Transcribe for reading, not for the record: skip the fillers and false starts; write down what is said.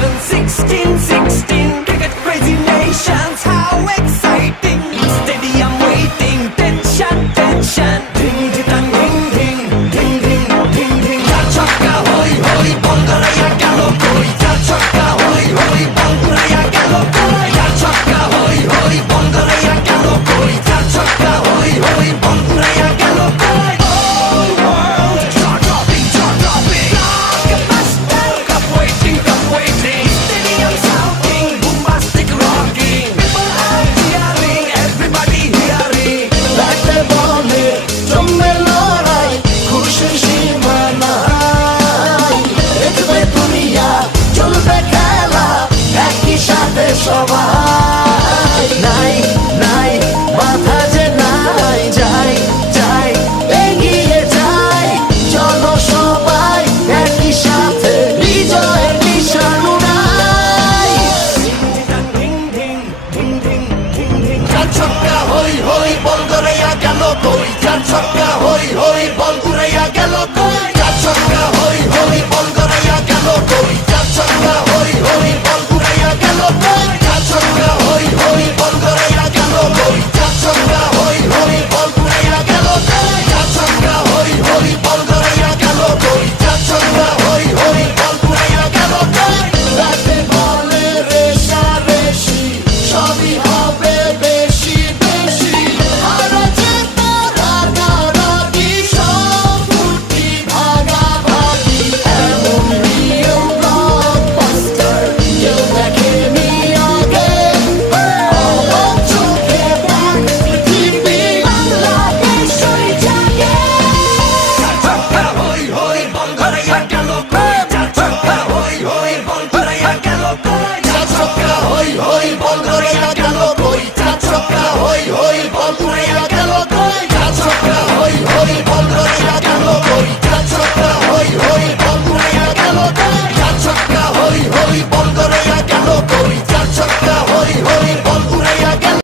nation, 16, cricket crazy nations, how exciting! Stadium waiting, tension, ding ding ding ding ding ding ding ding. Cha chaka hoi hoi, Bangalaya gelo koi. Cha chaka hoi hoi, Bangalaya gelo koi. Cha chaka hoi hoi, Bangalaya gelo koi. Cha chaka hoi hoi, Bangalaya gelo koi. Whole world jaw-dropping. Blockbuster, cup waiting. Stadium shouting, bombastic rocking. People are cheering, everybody hearing. ব্যাটে বলে জমে লড়াই, খুশির সীমা নাই। দেখবে দুনিয়া, চলবে খেলা, একই সাথে সবাই।